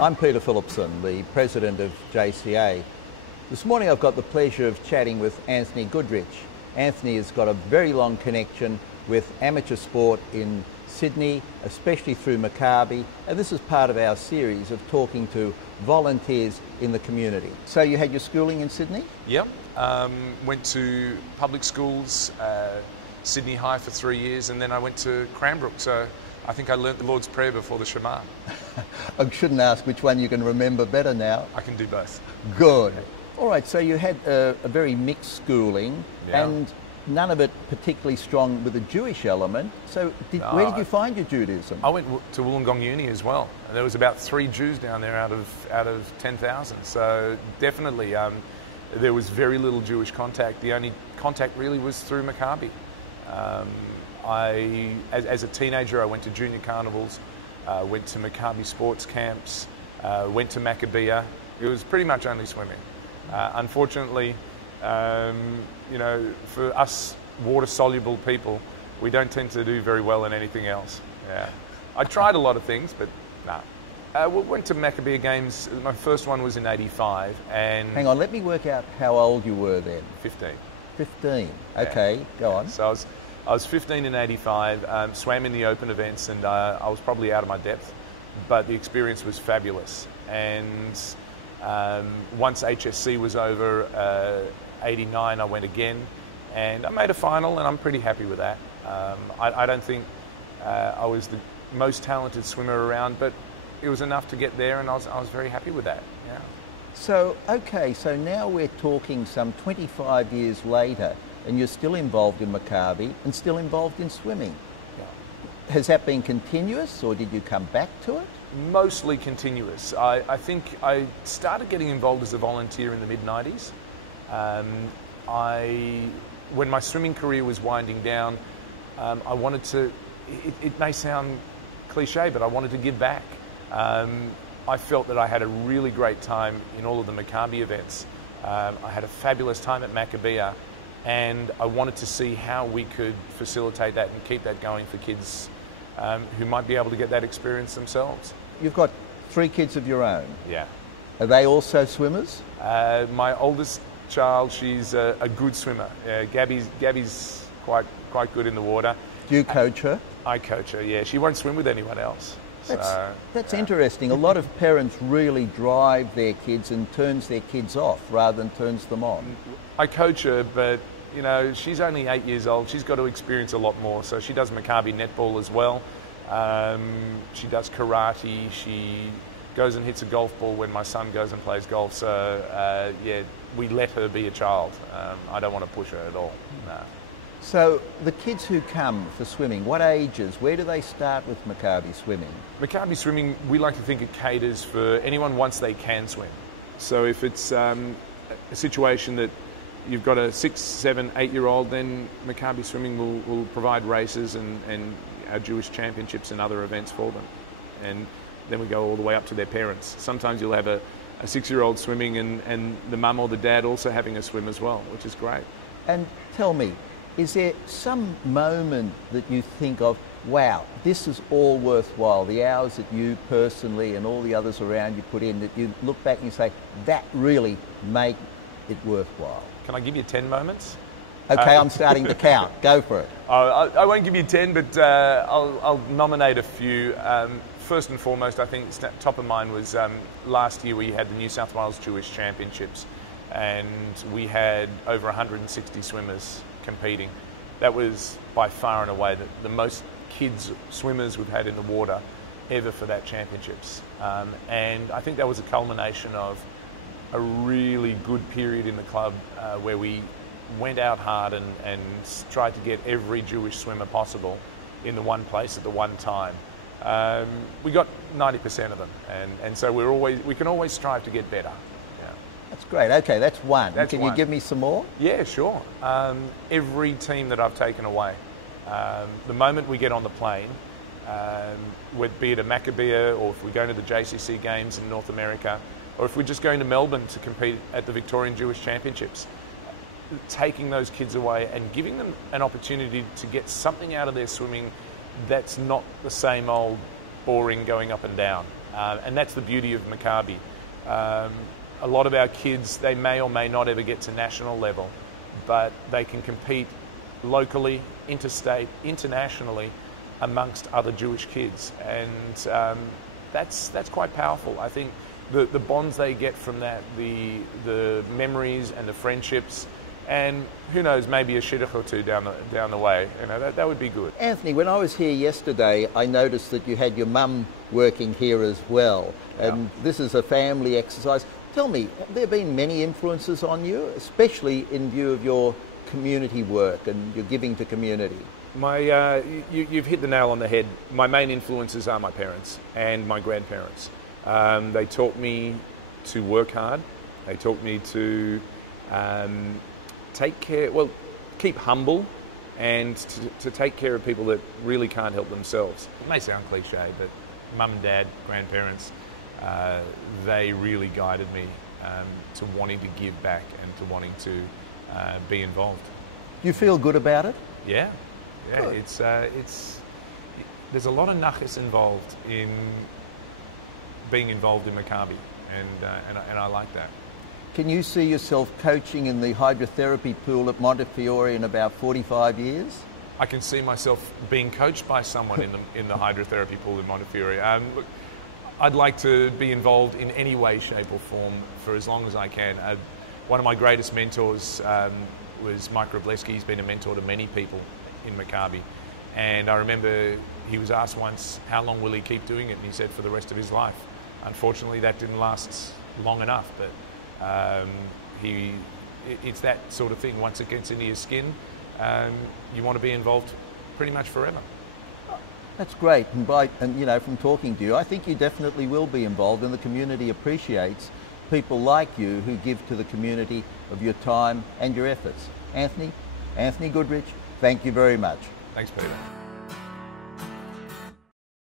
I'm Peter Philippsohn, the President of JCA. This morning I've got the pleasure of chatting with Anthony Goodridge. Anthony has got a very long connection with amateur sport in Sydney, especially through Maccabi, and this is part of our series of talking to volunteers in the community. So you had your schooling in Sydney? Yep, went to public schools, Sydney High for 3 years, and then I went to Cranbrook, so I think I learnt the Lord's Prayer before the Shema. I shouldn't ask which one you can remember better now. I can do both. Good. All right, so you had a very mixed schooling, Yeah. and none of it particularly strong with a Jewish element. So where did you find your Judaism? I went to Wollongong Uni as well. And there was about 3 Jews down there out of 10,000. So definitely there was very little Jewish contact. The only contact really was through Maccabi. As a teenager, I went to junior carnivals, went to Maccabi sports camps, went to Maccabi. It was pretty much only swimming. Unfortunately, you know, for us water-soluble people, we don't tend to do very well in anything else. Yeah, I tried a lot of things, but no. We went to Maccabi games. My first one was in '85, and Hang on, let me work out how old you were then. 15. 15. Okay, Yeah. go on. So I was 15 in '85, swam in the open events, and I was probably out of my depth, but the experience was fabulous. And once HSC was over, '89, I went again, and I made a final, and I'm pretty happy with that. I don't think I was the most talented swimmer around, but it was enough to get there, and I was very happy with that. Yeah. So, okay, so now we're talking some 25 years later, and you're still involved in Maccabi and still involved in swimming. Yeah. Has that been continuous, or did you come back to it? Mostly continuous. I think I started getting involved as a volunteer in the mid-90s. When my swimming career was winding down, I wanted to, it may sound cliche, but I wanted to give back. I felt that I had a really great time in all of the Maccabi events. I had a fabulous time at Maccabi, and I wanted to see how we could facilitate that and keep that going for kids who might be able to get that experience themselves. You've got 3 kids of your own. Yeah. Are they also swimmers? My oldest child, she's a good swimmer. Gabby's quite good in the water. Do you coach her? I coach her, yeah. She won't swim with anyone else. That's interesting. A lot of parents really drive their kids and turns their kids off rather than turns them on. I coach her, but you know, she's only 8 years old. She's got to experience a lot more. So she does Maccabi netball as well. She does karate. She goes and hits a golf ball when my son goes and plays golf. So yeah, we let her be a child. I don't want to push her at all. No. So the kids who come for swimming, what ages? Where do they start with Maccabi swimming? Maccabi swimming, we like to think it caters for anyone once they can swim. So if it's a situation that you've got a 6, 7, 8-year-old, then Maccabi swimming will provide races and our Jewish championships and other events for them. And then we go all the way up to their parents. Sometimes you'll have a 6-year-old swimming and the mum or the dad also having a swim as well, which is great. And tell me, is there some moment that you think of, wow, this is all worthwhile, the hours that you personally and all the others around you put in, that you look back and you say, that really made it worthwhile? Can I give you 10 moments? Okay, I'm starting to count. Go for it. I won't give you 10, but I'll nominate a few. First and foremost, I think top of mind was last year we had the New South Wales Jewish Championships, and we had over 160 swimmers competing. That was by far and away the most kids swimmers we've had in the water ever for that championships. And I think that was a culmination of a really good period in the club where we went out hard and tried to get every Jewish swimmer possible in the one place at the one time. We got 90% of them, and so we can always strive to get better. That's great. Okay, that's one. Can you give me some more? Yeah, sure. Every team that I've taken away, the moment we get on the plane, be it a Maccabi or if we're going to the JCC games in North America, or if we're just going to Melbourne to compete at the Victorian Jewish Championships, taking those kids away and giving them an opportunity to get something out of their swimming that's not the same old boring going up and down. And that's the beauty of Maccabi. A lot of our kids, they may or may not ever get to national level, but they can compete locally, interstate, internationally amongst other Jewish kids. And that's quite powerful. I think the bonds they get from that, the memories and the friendships, and who knows, maybe a shidduch or two down the way. You know, that would be good. Anthony, when I was here yesterday, I noticed that you had your mum working here as well, and this is a family exercise. Tell me, have there been many influences on you, especially in view of your community work and your giving to community? You've hit the nail on the head. My main influences are my parents and my grandparents. They taught me to work hard. They taught me to keep humble, and to take care of people that really can't help themselves. It may sound cliche, but mum and dad, grandparents, they really guided me to wanting to give back and to wanting to be involved. Do you feel good about it? Yeah. Good. There's a lot of nachas involved in being involved in Maccabi, and I like that. Can you see yourself coaching in the hydrotherapy pool at Montefiore in about 45 years? I can see myself being coached by someone in the hydrotherapy pool in Montefiore. Look, I'd like to be involved in any way, shape or form for as long as I can. One of my greatest mentors was Mike Robleski. He's been a mentor to many people in Maccabi. And I remember he was asked once, how long will he keep doing it? And he said, for the rest of his life. Unfortunately, that didn't last long enough, but it's that sort of thing. Once it gets into your skin, you want to be involved pretty much forever. That's great, and you know, from talking to you, I think you definitely will be involved, and the community appreciates people like you who give to the community of your time and your efforts. Anthony Goodridge, thank you very much. Thanks, Peter.